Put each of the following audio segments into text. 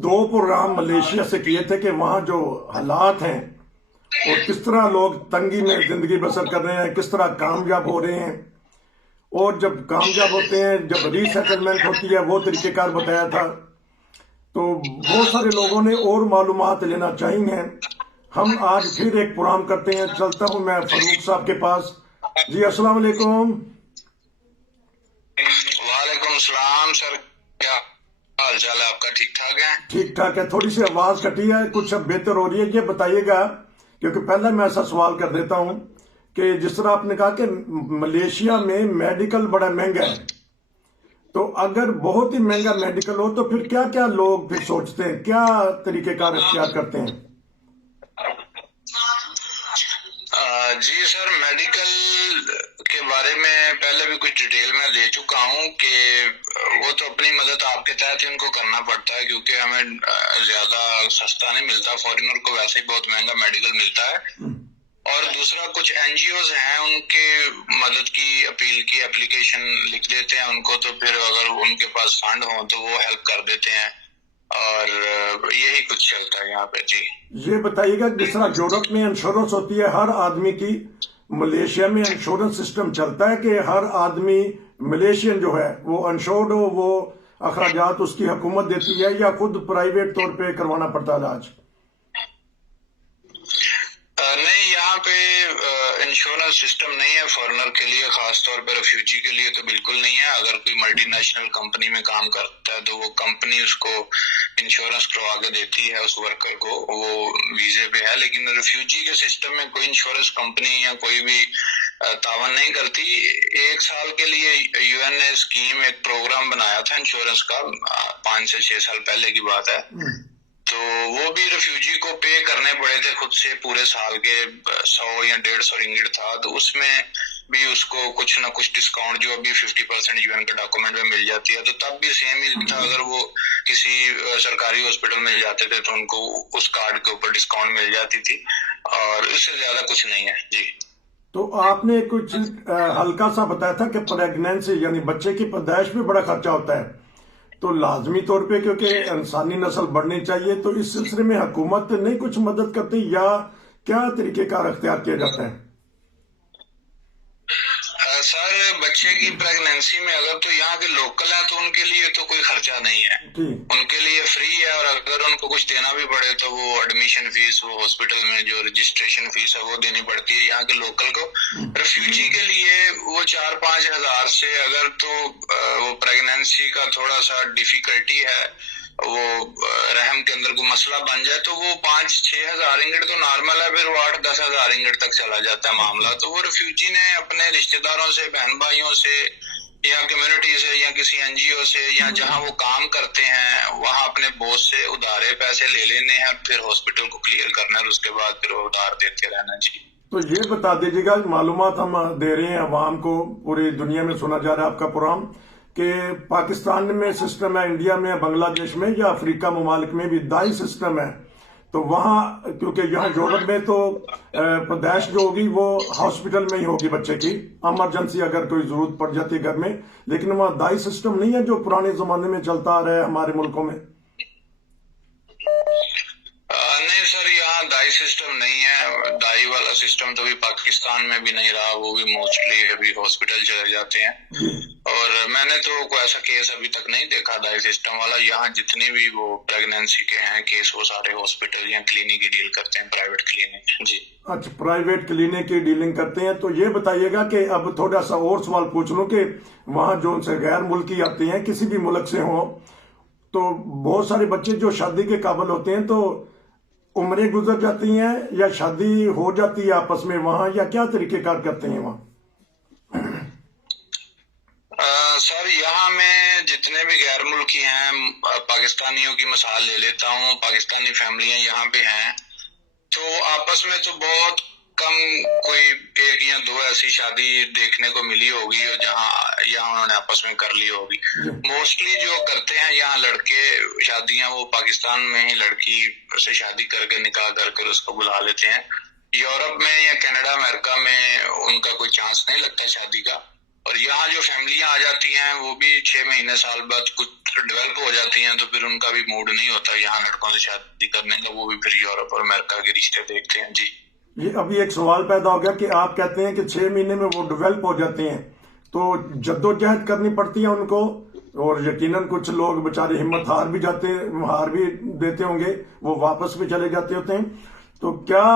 दो programme Malaysia से किए थे कि वहाँ जो हालात हैं और किस तरह लोग तंगी में जिंदगी बसर कर रहे हैं, किस तरह कामयाब हो रहे हैं, और जब कामयाब होते हैं, जब रीसेटलमेंट होती है, वो तरीकेकार बताया था। तो बहुत सारे लोगों ने और मालूमात लेना चाहिए। हम आज फिर एक प्रोग्राम करते हैं। चलता हूं मैं फरूक साहब के पास। जी अस्सलाम वालेकुम। वालेकुम सलाम सर, क्या हाल चाल है आपका? ठीक ठाक है? ठीक ठाक है। थोड़ी सी आवाज कटी है, कुछ अब बेहतर हो रही है। ये बताइएगा, क्योंकि पहले मैं ऐसा सवाल कर देता हूं कि जिस तरह आपने कहा कि मलेशिया में मेडिकल बड़ा महंगा है, तो अगर बहुत ही महंगा मेडिकल हो तो फिर क्या क्या लोग फिर सोचते हैं, क्या तरीकेकार इख्तियार करते हैं? जी सर, मेडिकल के बारे में पहले भी कुछ डिटेल में दे चुका हूँ कि वो तो अपनी मदद आपके तहत ही उनको करना पड़ता है, क्योंकि हमें ज्यादा सस्ता नहीं मिलता। फॉरेनर को वैसे ही बहुत महंगा मेडिकल मिलता है। और दूसरा, कुछ एनजीओज हैं, उनके मदद की अपील की एप्लीकेशन लिख देते हैं उनको, तो फिर अगर उनके पास फंड हो तो वो हेल्प कर देते हैं, और यही कुछ चलता है यहाँ पे। जी ये बताइएगा, जिस तरह यूरोप में इंश्योरेंस होती है हर आदमी की, मलेशिया में इंश्योरेंस सिस्टम चलता है कि हर आदमी मलेशियन जो है वो इंश्योर्ड हो, वो अखराजात उसकी हुकूमत देती है, या खुद प्राइवेट तौर पे करवाना पड़ता है इलाज? नहीं, यहाँ पे इंश्योरेंस सिस्टम नहीं है फॉरेनर के लिए, खास तौर पर रेफ्यूजी के लिए तो बिल्कुल नहीं है। अगर कोई मल्टीनेशनल कंपनी में काम करता है तो वो कंपनी उसको इंश्योरेंस करवा के देती है उस वर्कर को, वो वीजे पे है। लेकिन रेफ्यूजी के सिस्टम में कोई इंश्योरेंस कंपनी या कोई भी तावन नहीं करती। 1 साल के लिए यूएन ने स्कीम, एक प्रोग्राम बनाया था इंश्योरेंस का, 5 से 6 साल पहले की बात है। तो वो भी रेफ्यूजी को पे करने पड़े थे खुद से, पूरे साल के 100 या 150 रिंगिट था। तो उसमें भी उसको कुछ ना कुछ डिस्काउंट, जो अभी 50% यूएन के डॉक्यूमेंट में मिल जाती है, तो तब भी सेम ही था। अगर वो किसी सरकारी हॉस्पिटल में जाते थे तो उनको उस कार्ड के ऊपर डिस्काउंट मिल जाती थी, और इससे ज्यादा कुछ नहीं है। जी, तो आपने कुछ हल्का सा बताया था कि प्रेगनेंसी यानी बच्चे की पैदाइश में बड़ा खर्चा होता है, तो लाजमी तौर पे क्योंकि इंसानी नस्ल बढ़नी चाहिए, तो इस सिलसिले में हुकूमत नहीं कुछ मदद करती, या क्या तरीकेकार अख्तियार किया जाता है? सर, बच्चे की प्रेगनेंसी में अगर तो यहाँ के लोकल है तो उनके लिए तो कोई खर्चा नहीं है, उनके लिए फ्री है। और अगर उनको कुछ देना भी पड़े तो वो एडमिशन फीस, वो हॉस्पिटल में जो रजिस्ट्रेशन फीस है वो देनी पड़ती है यहाँ के लोकल को। रेफ्यूजी के लिए वो 4-5 हजार से, अगर तो वो प्रेगनेंसी का थोड़ा सा डिफिकल्टी है, वो रहम के अंदर कोई मसला बन जाए, तो वो 5-6 हजार रिंगिट तो नॉर्मल है, फिर वो 8-10 हजार रिंगिट तक चला जाता है मामला। तो वो रेफ्यूजी ने अपने रिश्तेदारों से, बहन भाइयों से, या कम्युनिटी से, या किसी एनजीओ से, या जहां वो काम करते हैं वहां अपने बॉस से उधारे पैसे ले लेने हैं, फिर हॉस्पिटल को क्लियर करना है, और उसके बाद फिर वो उधार देते रहना। जी, तो ये बता दीजिएगा, मालूमात हम दे रहे हैं अवाम को, पूरी दुनिया में सुना जा रहा है आपका प्रोग्राम, कि पाकिस्तान में सिस्टम है, इंडिया में, बांग्लादेश में या अफ्रीका ममालिक में भी दाई सिस्टम है। तो वहाँ, क्योंकि यहाँ यूरोप में तो पैदाइश जो होगी वो हॉस्पिटल में ही होगी बच्चे की, इमरजेंसी अगर कोई जरूरत पड़ जाती है घर में, लेकिन वहाँ दाई सिस्टम नहीं है जो पुराने जमाने में चलता आ रहा है हमारे मुल्कों में। नहीं सर, यहाँ दाई सिस्टम नहीं है। दाई वाला सिस्टम तो अभी पाकिस्तान में भी नहीं रहा, वो भी मोस्टली अभी हॉस्पिटल चले जाते हैं। और मैंने तो कोई ऐसा केस अभी तक नहीं देखा दाई सिस्टम वाला। यहाँ जितने भी वो प्रेगनेंसी के हैं केस, वो सारे हॉस्पिटल या क्लिनिक की डील करते हैं, प्राइवेट क्लिनिक। जी, अच्छा, प्राइवेट क्लिनिक की डीलिंग करते हैं। तो ये बताइएगा कि अब थोड़ा सा और सवाल पूछ लूं कि वहाँ जो उनसे गैर मुल्की आते हैं, किसी भी मुल्क से हो, तो बहुत सारे बच्चे जो शादी के काबिल होते हैं, तो उम्रें गुजर जाती हैं या शादी हो जाती है आपस में वहाँ, या क्या तरीकेकार करते हैं वहाँ? सर, यहाँ में जितने भी गैर मुल्की हैं, पाकिस्तानियों की मिसाल ले लेता हूँ, पाकिस्तानी फैमिलियां यहाँ पे हैं, तो आपस में तो बहुत कम कोई 1 या 2 ऐसी शादी देखने को मिली होगी जहाँ यहाँ उन्होंने आपस में कर ली होगी। मोस्टली जो करते हैं यहाँ लड़के शादियां, वो पाकिस्तान में ही लड़की से शादी करके निकाह करके उसको बुला लेते हैं। यूरोप में या कनाडा, अमेरिका में उनका कोई चांस नहीं लगता शादी का, और यहाँ जो फैमिलियां आ जाती हैं वो भी 6 महीने साल बाद कुछ डेवलप हो जाती हैं, तो फिर उनका भी मूड नहीं होता यहाँ लड़कों से शादी करने का, वो भी फिर यूरोप और अमेरिका के रिश्ते देखते हैं। जी, ये अभी एक सवाल पैदा हो गया कि आप कहते हैं कि 6 महीने में वो डेवलप हो जाते हैं, तो जद्दोजहद करनी पड़ती है उनको, और यकीनन कुछ लोग बेचारे हिम्मत हार भी देते होंगे, वो वापस भी चले जाते होते हैं, तो क्या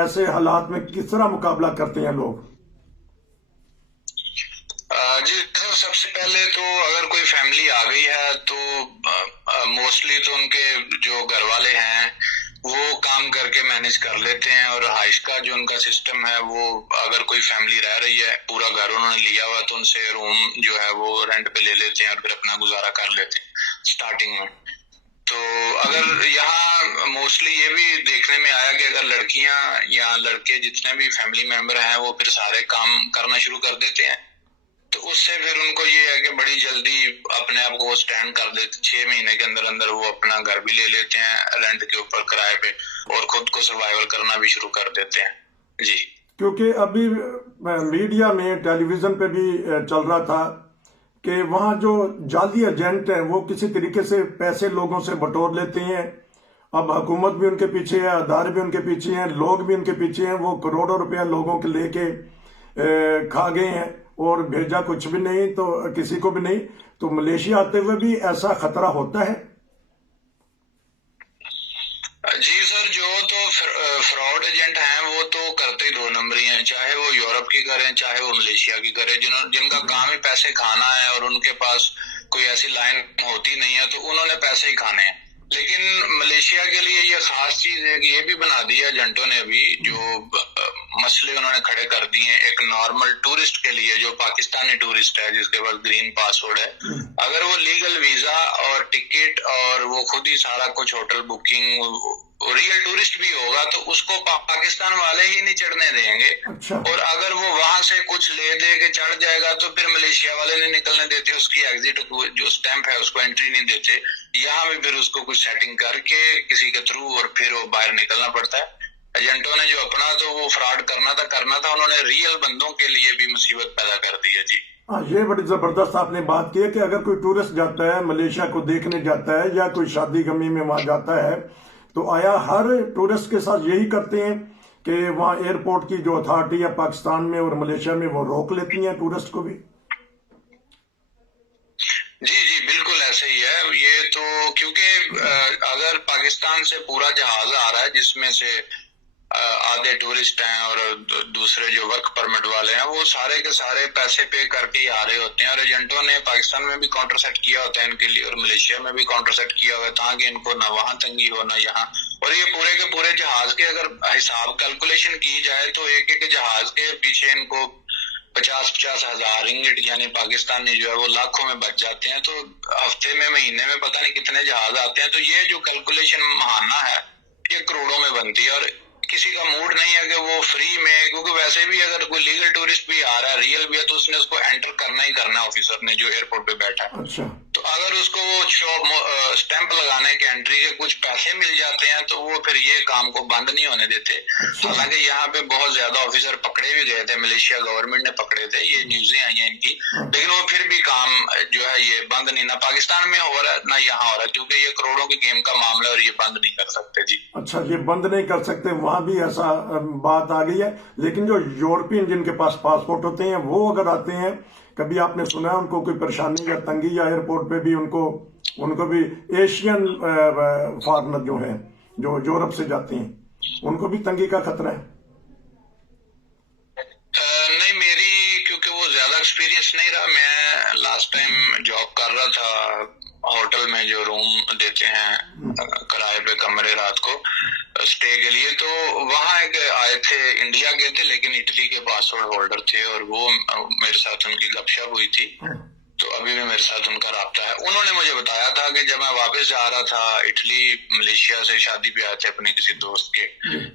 ऐसे हालात में किस तरह मुकाबला करते हैं लोग? जी सर, सबसे पहले तो अगर कोई फैमिली आ गई है तो मोस्टली तो उनके जो घर वाले हैं वो काम करके मैनेज कर लेते हैं, और हाइश का जो उनका सिस्टम है वो, अगर कोई फैमिली रह रही है पूरा घर उन्होंने लिया हुआ तो उनसे रूम जो है वो रेंट पे ले लेते हैं और फिर अपना गुजारा कर लेते हैं स्टार्टिंग में। तो अगर यहाँ मोस्टली ये भी देखने में आया कि अगर लड़कियां या लड़के जितने भी फैमिली मेंबर हैं वो फिर सारे काम करना शुरू कर देते हैं, तो उससे फिर उनको ये है कि बड़ी जल्दी अपने आप को वो स्टैंड कर देते, 6 महीने के अंदर अंदर वो अपना घर भी ले लेते हैं रेंट के ऊपर किराए पे, और खुद को सर्वाइवल करना भी शुरू कर देते हैं। जी, क्योंकि अभी मीडिया में टेलीविजन पे भी चल रहा था कि वहाँ जो जाली एजेंट हैं वो किसी तरीके से पैसे लोगों से बटोर लेते हैं। अब हुकूमत भी उनके पीछे है, अदारे भी उनके पीछे हैं, लोग भी उनके पीछे हैं, वो करोड़ों रुपया लोगों के लेके खा गए हैं और भेजा कुछ भी नहीं, तो किसी को भी नहीं। तो मलेशिया आते हुए भी ऐसा खतरा होता है? जी सर, जो तो फ्रॉड एजेंट हैं वो तो करते ही 2 नंबरी हैं, चाहे वो यूरोप की करें चाहे वो मलेशिया की करें, जिनका काम ही पैसे खाना है और उनके पास कोई ऐसी लाइन होती नहीं है तो उन्होंने पैसे ही खाने हैं। लेकिन मलेशिया के लिए ये खास चीज है कि ये भी बना दिया एजेंटों ने अभी, जो मसले उन्होंने खड़े कर दिए हैं एक नॉर्मल टूरिस्ट के लिए, जो पाकिस्तानी टूरिस्ट है जिसके पास ग्रीन पासपोर्ट है, अगर वो लीगल वीजा और टिकट और वो खुद ही सारा कुछ होटल बुकिंग रियल टूरिस्ट भी होगा तो उसको पाकिस्तान वाले ही नहीं चढ़ने देंगे। अच्छा। और अगर वो वहां से कुछ ले दे के चढ़ जाएगा तो फिर मलेशिया वाले नहीं निकलने देते, उसकी एग्जिट जो स्टैंप है उसको एंट्री नहीं देते। यहाँ भी फिर उसको कुछ सेटिंग करके किसी के थ्रू और फिर वो बाहर निकलना पड़ता है। एजेंटों ने जो अपना तो वो फ्रॉड करना था, उन्होंने रियल बंदों के लिए भी मुसीबत पैदा कर दी है। जी हाँ, ये बड़ी जबरदस्त आपने बात की है कि अगर कोई टूरिस्ट जाता है मलेशिया को देखने जाता है या कोई शादी गमी में वहां जाता है, तो आया हर टूरिस्ट के साथ यही करते हैं कि वहां एयरपोर्ट की जो अथॉरिटी है पाकिस्तान में और मलेशिया में वो रोक लेती हैं टूरिस्ट को भी? जी जी बिल्कुल ऐसे ही है ये तो, क्योंकि अगर पाकिस्तान से पूरा जहाज आ रहा है जिसमें से आधे टूरिस्ट हैं और दूसरे जो वर्क परमिट वाले हैं वो सारे के सारे पैसे पे करके ही आ रहे होते हैं, और एजेंटों ने पाकिस्तान में भी काउंटर सेट किया होता है इनके लिए और मलेशिया में भी काउंटर सेट किया हुआ है ताकि इनको ना वहां तंगी हो ना यहाँ। और ये पूरे के पूरे जहाज के अगर हिसाब कैलकुलेशन की जाए तो एक एक जहाज के पीछे इनको 50-50 हजार रिंगिट यानी पाकिस्तानी जो है वो लाखों में बच जाते हैं, तो हफ्ते में महीने में पता नहीं कितने जहाज आते हैं। तो ये जो कैलकुलेशन महाना है ये करोड़ों में बनती है, और किसी का मूड नहीं है कि वो फ्री में, क्योंकि वैसे भी अगर कोई लीगल टूरिस्ट भी आ रहा है रियल भी है तो उसने उसको एंटर करना ही करना है, ऑफिसर ने जो एयरपोर्ट पे बैठा है। अच्छा। तो अगर उसको वो स्टैंप लगाने के एंट्री के कुछ पैसे मिल जाते हैं तो वो फिर ये काम को बंद नहीं होने देते। अच्छा। हालांकि यहाँ पे बहुत ज्यादा ऑफिसर पकड़े भी गए थे, मलेशिया गवर्नमेंट ने पकड़े थे, ये न्यूज़ें आई हैं इनकी, लेकिन वो फिर भी काम जो है ये बंद नहीं, ना पाकिस्तान में हो रहा है ना यहाँ हो रहा है, क्योंकि ये करोड़ों की गेम का मामला है और ये बंद नहीं कर सकते। जी अच्छा, ये बंद नहीं कर सकते, वहां भी ऐसा बात आ गई है। लेकिन जो यूरोपियन जिनके पास पासपोर्ट होते हैं वो अगर आते हैं, कभी आपने सुना है उनको कोई परेशानी या तंगी या एयरपोर्ट पे भी उनको भी एशियन फॉरेनर जो है जो यूरोप से जाते हैं उनको भी तंगी का खतरा है? नहीं, मेरी क्योंकि वो ज्यादा एक्सपीरियंस नहीं रहा, मैं लास्ट टाइम जॉब कर रहा था होटल में जो रूम देते हैं किराए पे कमरे रात को स्टे के लिए, तो वहाँ एक आए थे इंडिया के थे लेकिन इटली के पासपोर्ट होल्डर थे और वो मेरे साथ उनकी गपशप हुई थी, तो अभी भी मेरे साथ उनका राब्ता है। उन्होंने मुझे बताया था कि जब मैं वापस जा रहा था इटली मलेशिया से शादी पे आए थे अपने किसी दोस्त के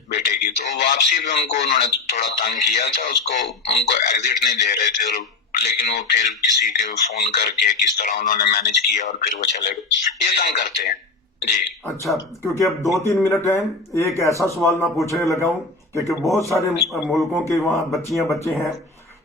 बेटे की, तो वापसी पे उन्होंने थोड़ा तंग किया था, उनको एग्जिट नहीं दे रहे थे, लेकिन वो फिर किसी के फोन करके किस तरह उन्होंने मैनेज किया और फिर वो चले गए। ये तंग करते हैं। जी अच्छा, क्योंकि अब 2-3 मिनट हैं, एक ऐसा सवाल मैं पूछने लगा हूँ क्योंकि बहुत सारे मुल्कों के वहाँ बच्चियां बच्चे हैं,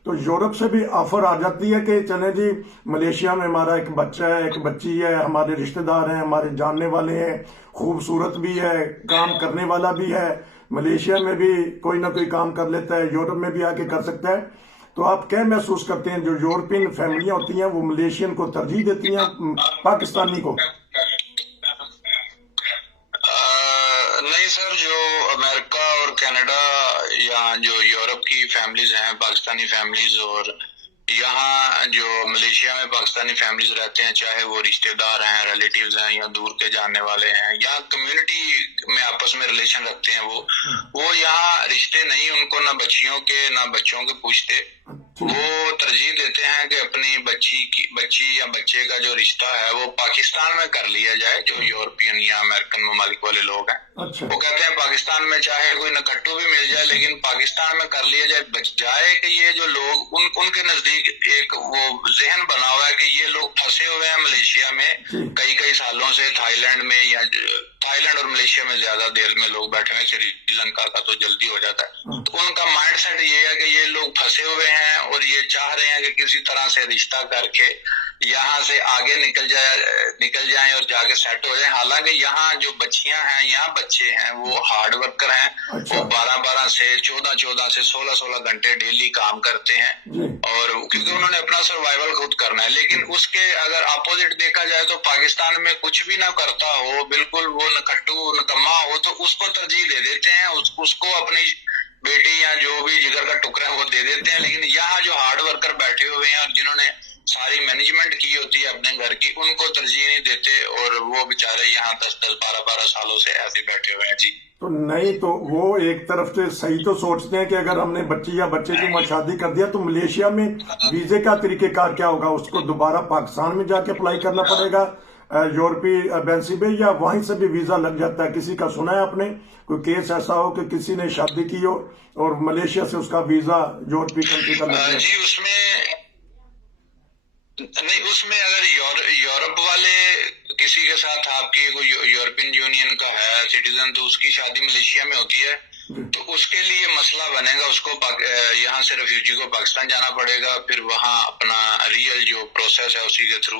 तो यूरोप से भी ऑफर आ जाती है कि चले जी मलेशिया में हमारा एक बच्चा है, एक बच्ची है, हमारे रिश्तेदार हैं, हमारे जानने वाले हैं, खूबसूरत भी है, काम करने वाला भी है, मलेशिया में भी कोई ना कोई काम कर लेता है, यूरोप में भी आके कर सकता है। तो आप क्या महसूस करते हैं, जो यूरोपियन फैमिलियां होती हैं वो मलेशियन को तरजीह देती हैं पाकिस्तानी को? नहीं सर, जो अमेरिका और कनाडा या जो यूरोप की फैमिलीज हैं, पाकिस्तानी फैमिलीज, और यहाँ जो मलेशिया में पाकिस्तानी फैमिलीज रहते हैं, चाहे वो रिश्तेदार हैं, रिलेटिव्स हैं या दूर के जानने वाले हैं, यहाँ कम्युनिटी में आपस में रिलेशन रखते हैं। वो यहाँ रिश्ते नहीं, उनको ना बच्चियों के ना बच्चों के पूछते, वो तरजीह देते हैं कि अपनी बच्ची या बच्चे का जो रिश्ता है वो पाकिस्तान में कर लिया जाए, जो यूरोपियन या अमेरिकन ममालिक वाले लोग हैं। अच्छा। वो कहते हैं पाकिस्तान में चाहे कोई नकट्टू भी मिल जाए लेकिन पाकिस्तान में कर लिया जाए, बजाय कि ये जो लोग उनके नजदीक एक वो जहन बना हुआ है कि ये लोग फंसे हुए हैं मलेशिया में कई सालों से, थाईलैंड में, या थाईलैंड और मलेशिया में ज्यादा देर में लोग बैठे हैं, श्रीलंका का तो जल्दी हो जाता है। तो उनका माइंड सेट ये है कि ये लोग फंसे हुए हैं और ये चाह रहे हैं कि किसी तरह से रिश्ता करके यहाँ से आगे निकल जाएं और जाके सेट हो जाएं। हालांकि यहाँ जो बच्चियां हैं, यहाँ बच्चे हैं, वो हार्ड वर्कर हैं। अच्छा। वो 12 से 14 से 16 घंटे डेली काम करते हैं, और क्योंकि उन्होंने अपना सर्वाइवल खुद करना है। लेकिन उसके अगर अपोजिट देखा जाए तो पाकिस्तान में कुछ भी ना करता हो, बिल्कुल वो नकट्टू नकम्मा हो, तो उसको तरजीह दे देते हैं, उसको अपनी बेटी या जो भी जिगर का टुकड़ा है वो दे देते हैं। लेकिन यहाँ जो हार्ड वर्कर बैठे हुए हैं और जिन्होंने सारी मैनेजमेंट की होती है अपने घर की, उनको तरजीह नहीं देते, और वो बेचारे यहाँ 10 12 सालों से ऐसे बैठे हुए हैं। जी। तो नहीं, तो वो एक तरफ से सही तो सोचते हैं कि अगर हमने बच्ची या बच्चे की वहाँ शादी कर दिया तो मलेशिया में वीजे का तरीकेकार क्या होगा? उसको दोबारा पाकिस्तान में जाके अप्लाई करना पड़ेगा यूरोपीय एम्बेसी पे, या वहीं से भी वीजा लग जाता है? किसी का सुना है आपने कोई केस ऐसा हो कि किसी ने शादी की हो और मलेशिया से उसका वीजा यूरोपीय कंट्री का लग गया? जी, उसमें अगर यूरोप वाले किसी के साथ आपकी कोई यूरोपियन यूनियन का है सिटीजन, तो उसकी शादी मलेशिया में होती है, तो उसके लिए मसला बनेगा, उसको यहाँ से रेफ्यूजी को पाकिस्तान जाना पड़ेगा, फिर वहाँ अपना रियल जो प्रोसेस है उसी के थ्रू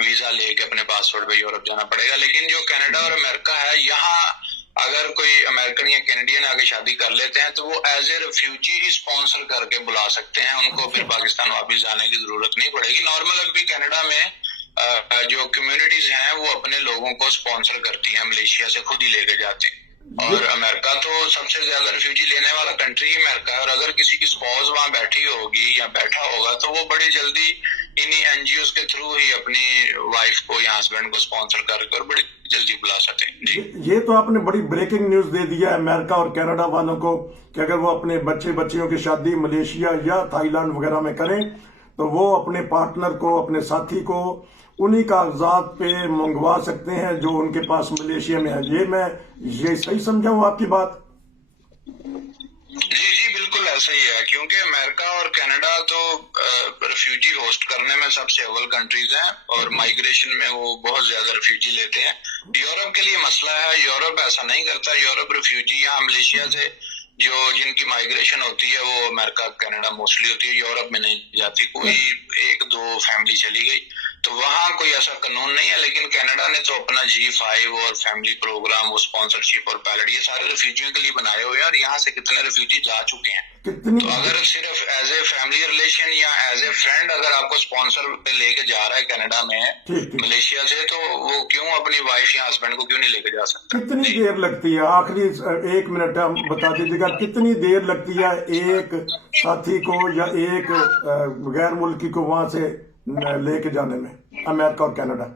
वीजा लेके अपने पासपोर्ट पे यूरोप जाना पड़ेगा। लेकिन जो कनाडा और अमेरिका है, यहाँ अगर कोई अमेरिकन या कैनेडियन आके शादी कर लेते हैं तो वो एज ए रेफ्यूजी ही स्पॉन्सर करके बुला सकते हैं उनको, फिर पाकिस्तान वापस जाने की जरूरत नहीं पड़ेगी। नॉर्मल अभी कनाडा में जो कम्युनिटीज हैं वो अपने लोगों को स्पॉन्सर करती हैं, मलेशिया से खुद ही लेके जाते हैं। और अमेरिका तो सबसे ज्यादा रिफ्यूजी लेने वाला कंट्री ही अमेरिका है, और अगर किसी की स्पॉज वहां बैठी होगी या बैठा होगा तो वो बड़ी जल्दी इन्हीं एनजीओ के थ्रू ही अपनी वाइफ को या हस्बैंड को स्पॉन्सर कर बड़ी जल्दी बुला सकते हैं। ये तो आपने बड़ी ब्रेकिंग न्यूज दे दिया है अमेरिका और कनाडा वालों को कि अगर वो अपने बच्चियों की शादी मलेशिया या थाईलैंड वगैरह में करें तो वो अपने पार्टनर को, अपने साथी को उन्हीं कागजात पे मंगवा सकते हैं जो उनके पास मलेशिया में है। ये सही समझा हूँ आपकी बात? जी बिल्कुल ऐसा ही है, क्योंकि अमेरिका और कनाडा तो रिफ्यूजी होस्ट करने में सबसे अव्वल कंट्रीज हैं और माइग्रेशन में वो बहुत ज्यादा रिफ्यूजी लेते हैं। यूरोप के लिए मसला है, यूरोप ऐसा नहीं करता। यूरोप रिफ्यूजी यहाँ मलेशिया से जिनकी माइग्रेशन होती है वो अमेरिका कनाडा मोस्टली होती है, यूरोप में नहीं जाती। कोई 1-2 फैमिली चली गई तो वहाँ कोई ऐसा कानून नहीं है। लेकिन कनाडा ने तो अपना G5 और फैमिली प्रोग्राम, वो स्पॉन्सरशिप और पैलेट, ये सारे रिफ्यूजियों के लिए बनाए हुए हैं, और यहाँ से कितने रिफ्यूजी जा चुके हैं। तो अगर सिर्फ एज ए फैमिली रिलेशन या एज ए फ्रेंड अगर आपको स्पॉन्सर पे लेके जा रहा है कनाडा में मलेशिया से, तो वो क्यों अपनी वाइफ या हस्बैंड को क्यों नहीं लेके जा सकता? कितनी देर लगती है? आखिरी 1 मिनट हम बता दीजिएगा, कितनी देर लगती है एक साथी को या एक गैर मुल्की को वहां से लेके जाने में, अमेरिका और कनाडा?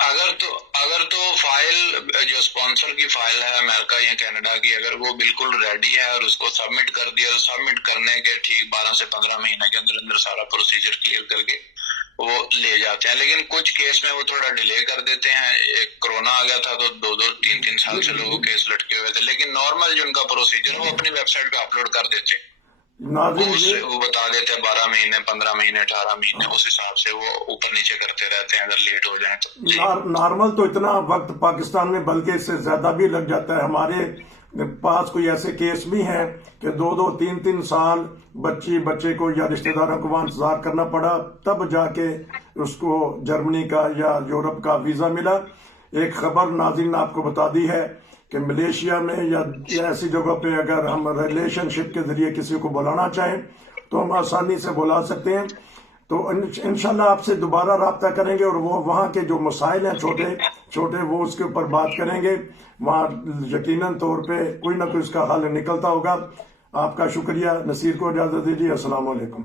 अगर तो फाइल जो स्पॉन्सर की फाइल है अमेरिका या कनाडा की, अगर वो बिल्कुल रेडी है और उसको सबमिट कर दिया, तो सबमिट करने के ठीक 12 से 15 महीने के अंदर सारा प्रोसीजर क्लियर करके वो ले जाते हैं। लेकिन कुछ केस में वो थोड़ा डिले कर देते हैं। एक कोरोना आ गया था तो 2-2, 3-3 साल से लोगों केस लटके हुए थे। लेकिन नॉर्मल जो उनका प्रोसीजर वो अपनी वेबसाइट पे अपलोड कर देते हैं। नाज़रीन वो बता देते हैं 12 महीने, 15 महीने, 18 महीने, उस हिसाब से वो ऊपर नीचे करते रहते हैं अगर लेट हो जाए तो। नॉर्मल तो इतना वक्त पाकिस्तान में बल्कि इससे ज्यादा भी लग जाता है। हमारे पास कोई ऐसे केस भी हैं कि 2-2, 3-3 साल बच्चे को या रिश्तेदारों को वहां इंतजार करना पड़ा, तब जाके उसको जर्मनी का या यूरोप का वीजा मिला। एक खबर नाज़रीन आपको बता दी है कि मलेशिया में या ऐसी जगह पे अगर हम रिलेशनशिप के जरिए किसी को बुलाना चाहें तो हम आसानी से बुला सकते हैं। तो इंशाल्लाह आपसे दोबारा रब्ता करेंगे और वो वहाँ के जो मसाइल हैं छोटे छोटे वो उसके ऊपर बात करेंगे। वहाँ यकीनन तौर पे कोई ना कोई इसका हल निकलता होगा। आपका शुक्रिया। नसीर को इजाज़त दीजिए। अस्सलाम वालेकुम।